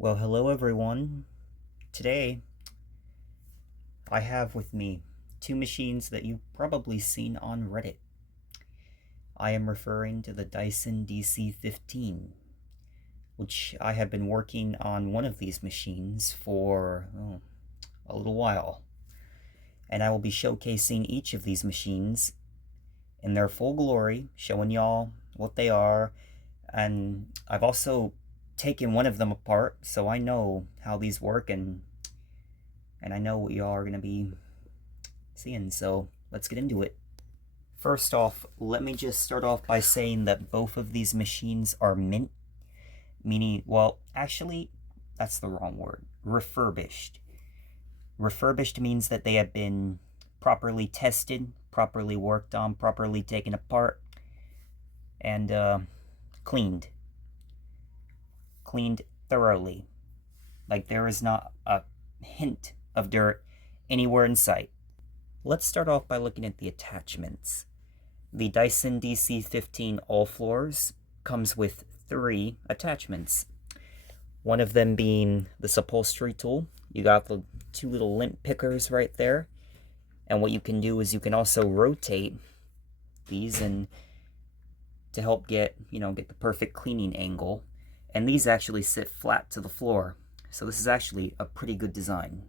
Well, hello everyone. Today, I have with me two machines that you've probably seen on Reddit. I am referring to the Dyson dc15, which I have been working on one of these machines for a little while. And I will be showcasing each of these machines in their full glory, showing y'all what they are. And I've also taken one of them apart, so I know how these work and I know what y'all are going to be seeing, so let's get into it. First off, let me just start off by saying that both of these machines are mint, meaning, well, actually, that's the wrong word. Refurbished. Refurbished means that they have been properly tested, properly worked on, properly taken apart, and cleaned. Cleaned thoroughly. Like there is not a hint of dirt anywhere in sight. Let's start off by looking at the attachments. The Dyson dc15 All Floors comes with 3 attachments. One of them being this upholstery tool. You got the 2 little lint pickers right there. And what you can do is you can also rotate these and to help get the perfect cleaning angle. And these actually sit flat to the floor. So this is actually a pretty good design.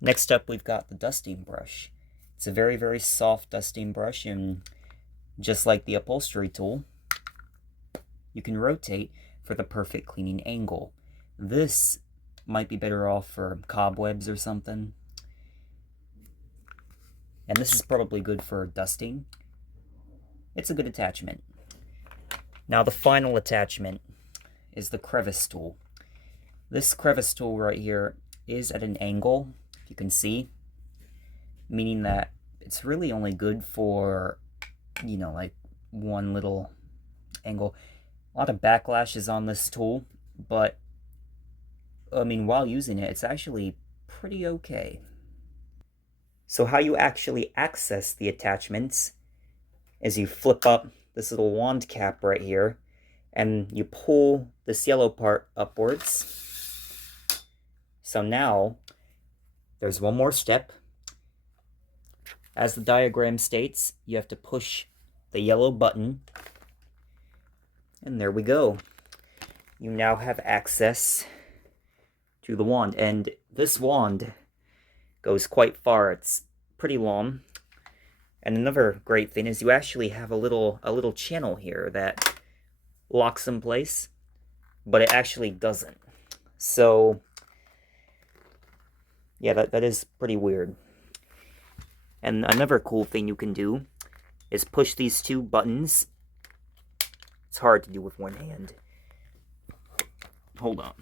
Next up, we've got the dusting brush. It's a very, very soft dusting brush, and just like the upholstery tool, you can rotate for the perfect cleaning angle. This might be better off for cobwebs or something. And this is probably good for dusting. It's a good attachment. Now the final attachment is the crevice tool. This crevice tool right here is at an angle, if you can see, meaning that it's really only good for, like one little angle. A lot of backlash is on this tool, but I mean, while using it, it's actually pretty okay. So how you actually access the attachments is you flip up this little wand cap right here, and you pull this yellow part upwards. So now, there's one more step. As the diagram states, you have to push the yellow button, and there we go. You now have access to the wand, and this wand goes quite far. It's pretty long. And another great thing is you actually have a little channel here that locks in place, but it actually doesn't. So yeah, that is pretty weird. And another cool thing you can do is push these 2 buttons. It's hard to do with one hand. Hold on.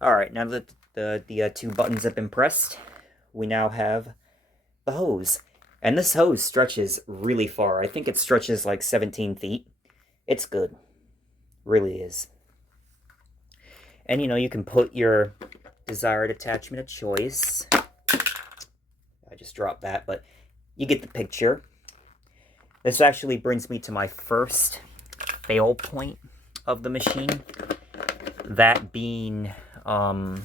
Alright, now that the 2 buttons have been pressed, we now have the hose. And this hose stretches really far. I think it stretches like 17 feet. It's good. Really is. And you can put your desired attachment of choice. I just dropped that, but you get the picture. This actually brings me to my first fail point of the machine. That being the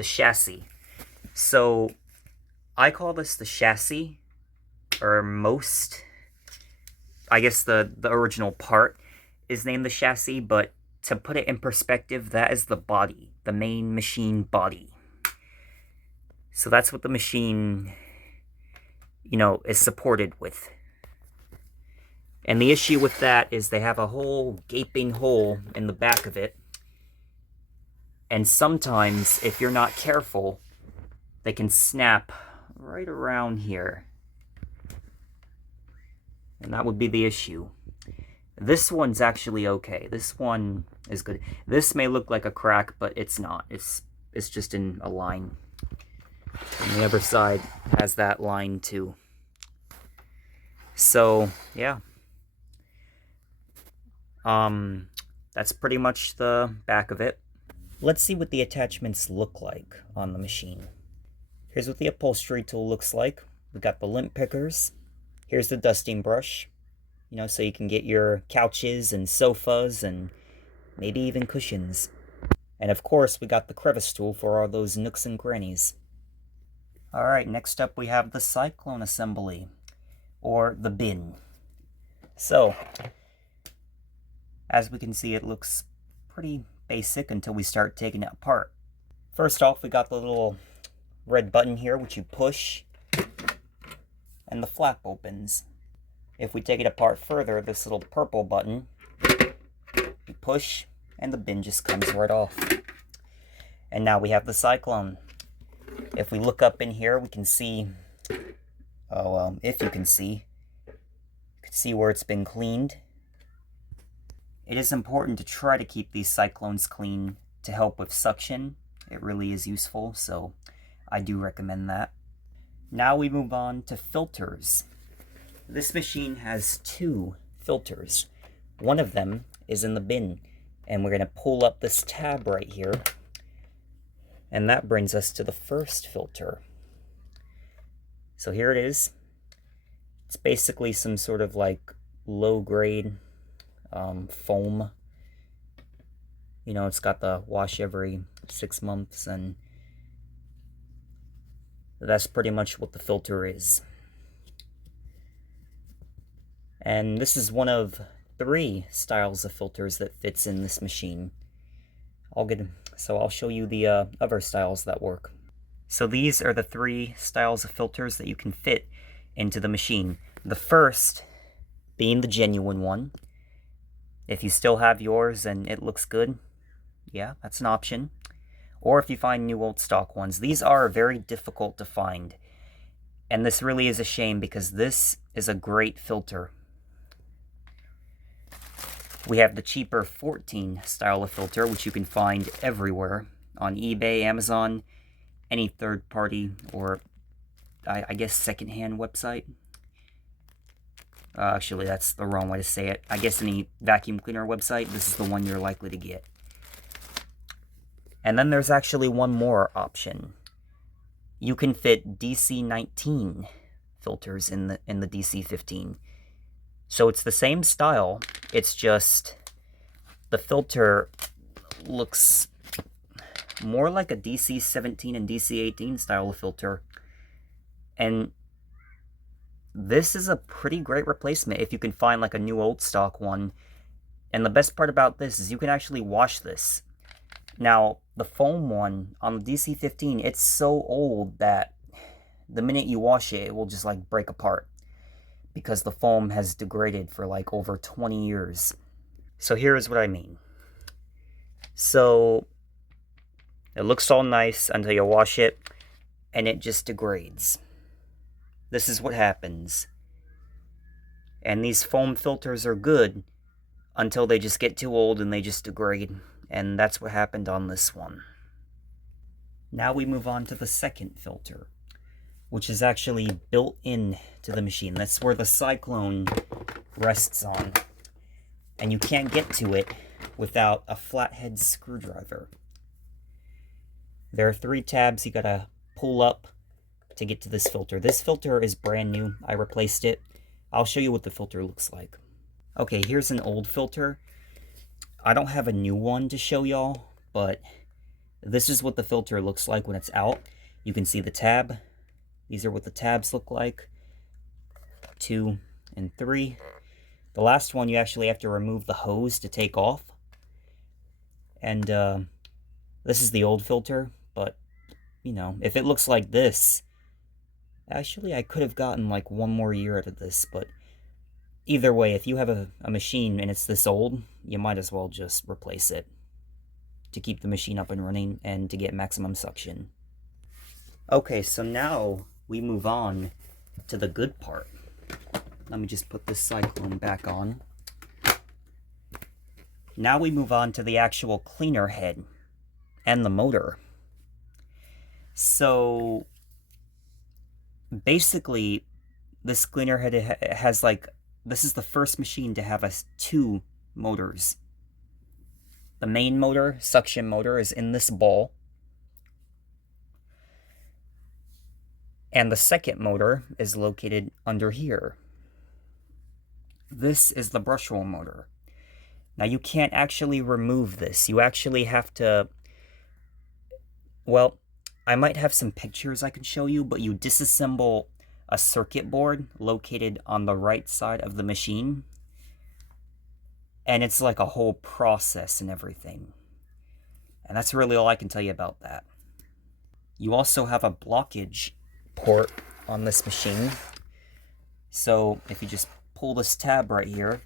chassis. So I call this the chassis, or I guess the original part is named the chassis, but to put it in perspective, that is the body, the main machine body. So that's what the machine, is supported with. And the issue with that is they have a whole gaping hole in the back of it. And sometimes, if you're not careful, they can snap right around here. And that would be the issue. This one's actually okay. This one is good. This may look like a crack, but it's not. It's just in a line. And the other side has that line too. So, yeah. That's pretty much the back of it. Let's see what the attachments look like on the machine. Here's what the upholstery tool looks like. We got the lint pickers. Here's the dusting brush. so you can get your couches and sofas and maybe even cushions. And of course, we got the crevice tool for all those nooks and crannies. Alright, next up we have the cyclone assembly, or the bin. So, as we can see, it looks pretty basic until we start taking it apart. First off, we got the little red button here, which you push, and the flap opens. If we take it apart further, this little purple button, you push, and the bin just comes right off. And now we have the cyclone. If we look up in here, we can see, if you can see where it's been cleaned. It is important to try to keep these cyclones clean to help with suction. It really is useful, so I do recommend that. Now we move on to filters. This machine has 2 filters. One of them is in the bin, and we're going to pull up this tab right here. And that brings us to the first filter. So here it is. It's basically some sort of like low-grade foam. It's got the wash every 6 months, and that's pretty much what the filter is. And this is one of 3 styles of filters that fits in this machine. I'll show you the other styles that work. So these are the 3 styles of filters that you can fit into the machine. The first being the genuine one. If you still have yours and it looks good, yeah, that's an option. Or if you find new old stock ones. These are very difficult to find. And this really is a shame because this is a great filter. We have the cheaper 14 style of filter, which you can find everywhere on eBay, Amazon, any third party, or I guess secondhand website. Actually, that's the wrong way to say it. I guess any vacuum cleaner website, this is the one you're likely to get. And then there's actually one more option. You can fit DC19 filters in the DC15. So it's the same style, it's just the filter looks more like a DC17 and DC18 style of filter. And this is a pretty great replacement if you can find like a new old stock one. And the best part about this is you can actually wash this. Now, the foam one on the DC15, it's so old that the minute you wash it, it will just like break apart, because the foam has degraded for like over 20 years. So here's what I mean. So it looks all nice until you wash it, and it just degrades. This is what happens. And these foam filters are good until they just get too old and they just degrade. And that's what happened on this one. Now we move on to the second filter, which is actually built in to the machine. That's where the cyclone rests on. And you can't get to it without a flathead screwdriver. There are 3 tabs you gotta pull up to get to this filter. This filter is brand new. I replaced it. I'll show you what the filter looks like. Okay, here's an old filter. I don't have a new one to show y'all, but this is what the filter looks like when it's out. You can see the tab. These are what the tabs look like. 2 and 3. The last one you actually have to remove the hose to take off. And this is the old filter, but if it looks like this, actually I could have gotten like 1 more year out of this, but either way, if you have a machine and it's this old, you might as well just replace it to keep the machine up and running and to get maximum suction. Okay, so now we move on to the good part. Let me just put this cyclone back on. Now we move on to the actual cleaner head and the motor. So basically, this cleaner head has this is the first machine to have 2 motors. The main motor, suction motor, is in this ball. And the second motor is located under here. this is the brush roll motor. Now you can't actually remove this. You actually have to, well, I might have some pictures I can show you, but you disassemble a circuit board located on the right side of the machine. And it's like a whole process and everything. And that's really all I can tell you about that. You also have a blockage port on this machine. So if you just pull this tab right here,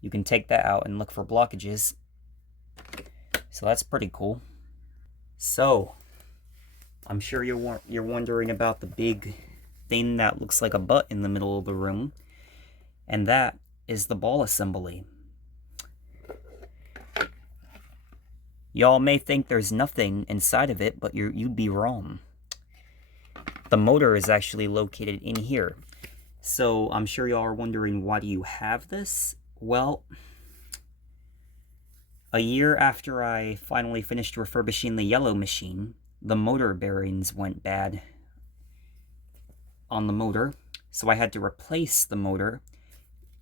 you can take that out and look for blockages. So that's pretty cool. So I'm sure you're wondering about the big thing that looks like a butt in the middle of the room. And that is the ball assembly. Y'all may think there's nothing inside of it, but you'd be wrong. The motor is actually located in here. So I'm sure y'all are wondering, why do you have this? Well, a year after I finally finished refurbishing the yellow machine, the motor bearings went bad on the motor. So I had to replace the motor.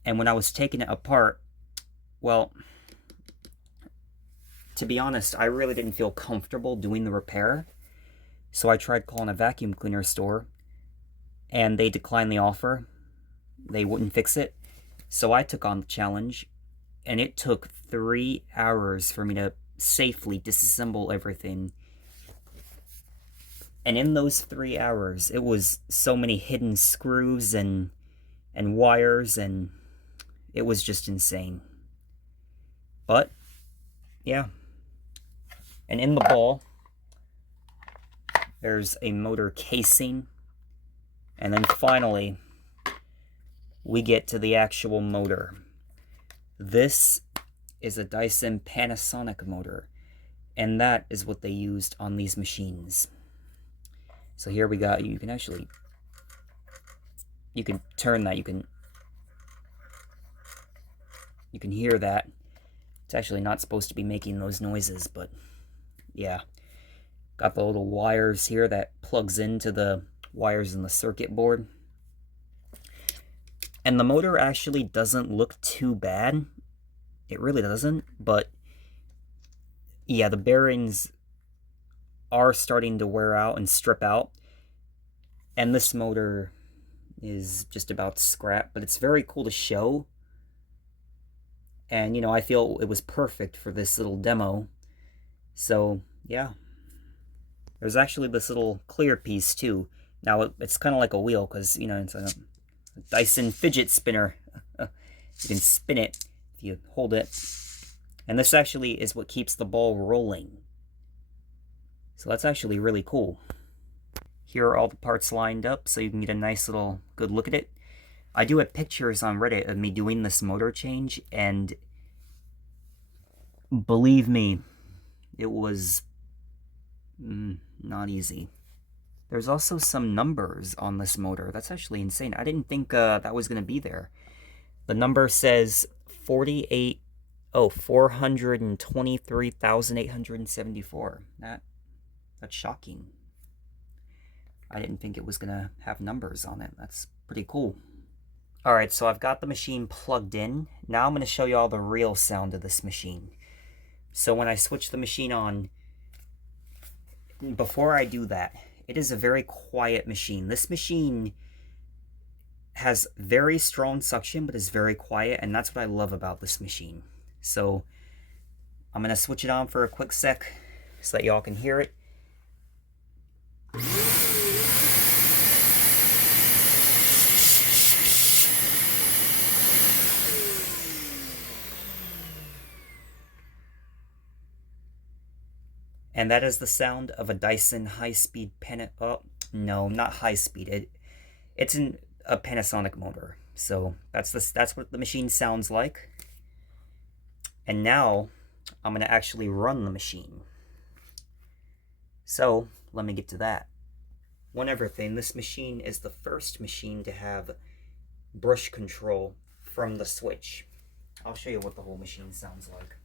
And when I was taking it apart, well, to be honest, I really didn't feel comfortable doing the repair. So I tried calling a vacuum cleaner store, and they declined the offer. They wouldn't fix it. So I took on the challenge, and it took 3 hours for me to safely disassemble everything. And in those 3 hours, it was so many hidden screws and wires, and it was just insane. But, yeah. And in the ball, there's a motor casing. And then finally, we get to the actual motor. This is a Dyson Panasonic motor. And that is what they used on these machines. So here we got, you can turn that, you can hear that. It's actually not supposed to be making those noises, but yeah. Got the little wires here that plugs into the wires in the circuit board. And the motor actually doesn't look too bad. It really doesn't, but yeah, the bearings are starting to wear out and strip out. And this motor is just about scrap, but it's very cool to show. And, you know, I feel it was perfect for this little demo. So, yeah. There's actually this little clear piece, too. Now, it's kind of like a wheel, because, you know, it's a Dyson fidget spinner. You can spin it if you hold it. And this actually is what keeps the ball rolling. So that's actually really cool. Here are all the parts lined up, so you can get a nice little good look at it. I do have pictures on Reddit of me doing this motor change, and believe me, it was not easy. There's also some numbers on this motor. That's actually insane. I didn't think that was going to be there. The number says 423,874. That's shocking. I didn't think it was going to have numbers on it. That's pretty cool. Alright, so I've got the machine plugged in. Now I'm going to show you all the real sound of this machine. So when I switch the machine on, before I do that, it is a very quiet machine. This machine has very strong suction, but is very quiet, and that's what I love about this machine. So I'm going to switch it on for a quick sec so that y'all can hear it. And that is the sound of a Dyson high-speed oh, no, not high-speed. It's a Panasonic motor. So that's what the machine sounds like. And now I'm going to actually run the machine. So let me get to that. One other thing, this machine is the first machine to have brush control from the switch. I'll show you what the whole machine sounds like.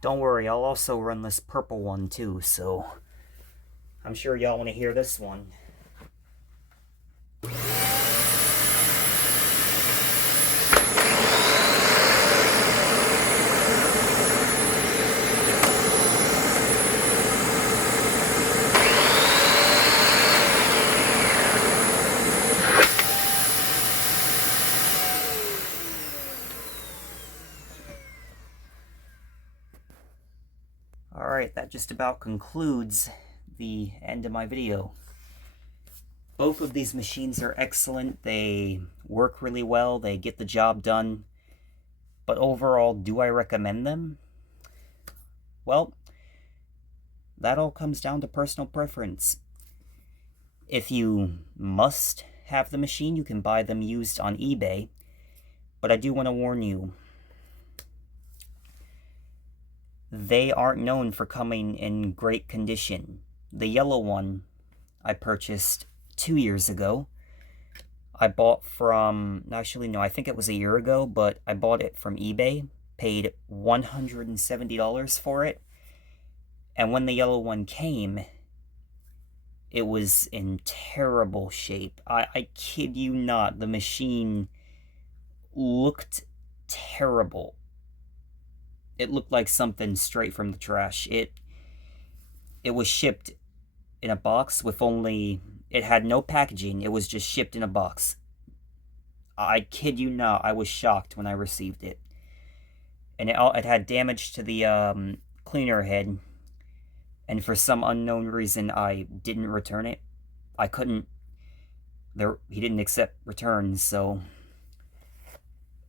Don't worry, I'll also run this purple one too, so I'm sure y'all want to hear this one. Alright, that just about concludes the end of my video. Both of these machines are excellent. They work really well. They get the job done. But overall, do I recommend them? Well, that all comes down to personal preference. If you must have the machine, you can buy them used on eBay. But I do want to warn you, they aren't known for coming in great condition. The yellow one I purchased 2 years ago. I bought from, actually no, I think it was a year ago, but I bought it from eBay, paid $170 for it, and when the yellow one came, it was in terrible shape. I kid you not, the machine looked terrible. It looked like something straight from the trash. It was shipped in a box with only, it had no packaging. It was just shipped in a box. I kid you not, I was shocked when I received it. And it had damage to the cleaner head. And for some unknown reason, I didn't return it. I couldn't. He didn't accept returns, so.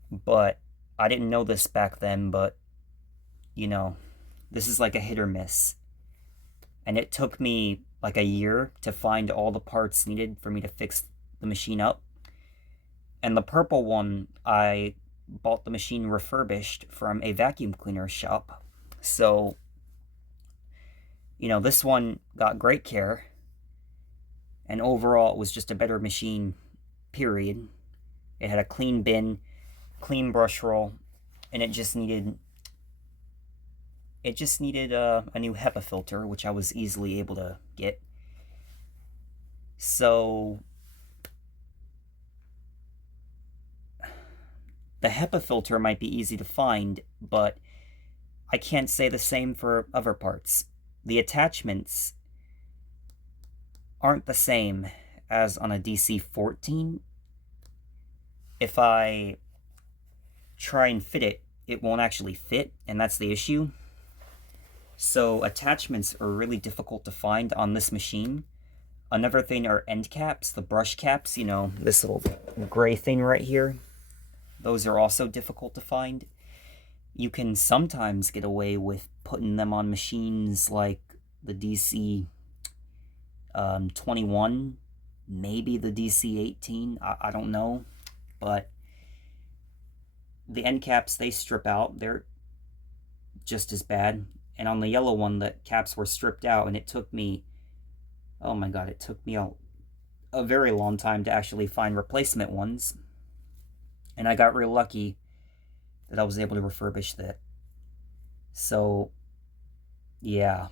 But I didn't know this back then, but, you know, this is like a hit or miss. And it took me like a year to find all the parts needed for me to fix the machine up. And the purple one, I bought the machine refurbished from a vacuum cleaner shop. So, you know, this one got great care. And overall, it was just a better machine, period. It had a clean bin, clean brush roll, and it just needed a new HEPA filter, which I was easily able to get. So the HEPA filter might be easy to find, but I can't say the same for other parts. The attachments aren't the same as on a DC-14. If I try and fit it, it won't actually fit, and that's the issue. So attachments are really difficult to find on this machine. Another thing are end caps, the brush caps, you know, this little gray thing right here. Those are also difficult to find. You can sometimes get away with putting them on machines like the DC-21, maybe the DC-18, I don't know. But the end caps, they strip out. They're just as bad. And on the yellow one, the caps were stripped out, and it took me, oh my god, it took me a very long time to actually find replacement ones. And I got real lucky that I was able to refurbish that. So, yeah.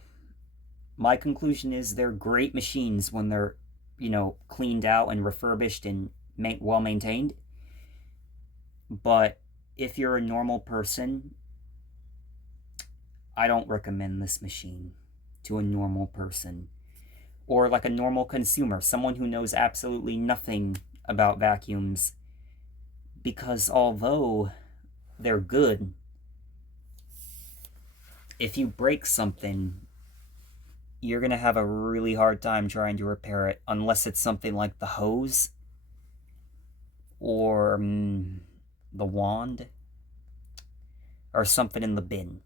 My conclusion is they're great machines when they're, you know, cleaned out and refurbished and well maintained. But if you're a normal person, I don't recommend this machine to a normal person. Or like a normal consumer, someone who knows absolutely nothing about vacuums. Because although they're good, if you break something, you're going to have a really hard time trying to repair it, unless it's something like the hose or the wand or something in the bin.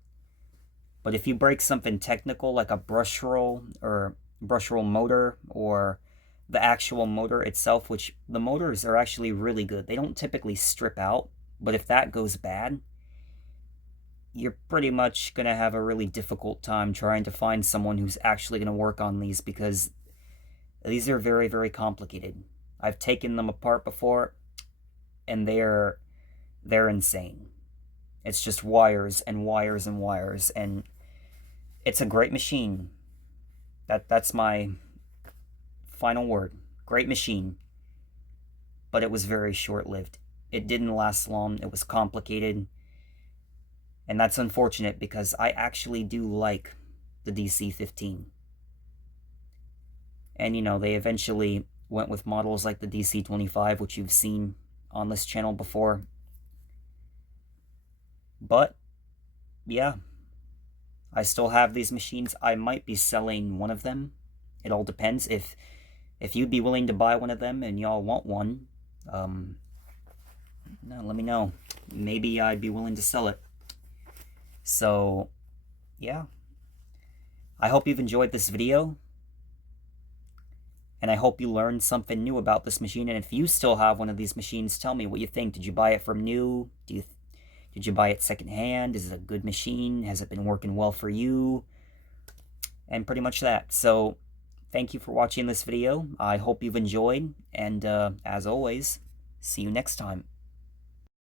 But if you break something technical like a brush roll or brush roll motor or the actual motor itself, which the motors are actually really good. They don't typically strip out, but if that goes bad, you're pretty much going to have a really difficult time trying to find someone who's actually going to work on these, because these are very, very complicated. I've taken them apart before, and they're insane. It's just wires and wires and wires, and it's a great machine. That's my final word. Great machine. But it was very short-lived. It didn't last long. It was complicated. And that's unfortunate because I actually do like the DC15. And, you know, they eventually went with models like the DC25, which you've seen on this channel before. But, yeah, I still have these machines. I might be selling one of them. It all depends. If you'd be willing to buy one of them and y'all want one, let me know. Maybe I'd be willing to sell it. So, yeah. I hope you've enjoyed this video. And I hope you learned something new about this machine. And if you still have one of these machines, tell me what you think. Did you buy it from new? Did you buy it secondhand? Is it a good machine? Has it been working well for you? And pretty much that. So, thank you for watching this video. I hope you've enjoyed. And as always, see you next time.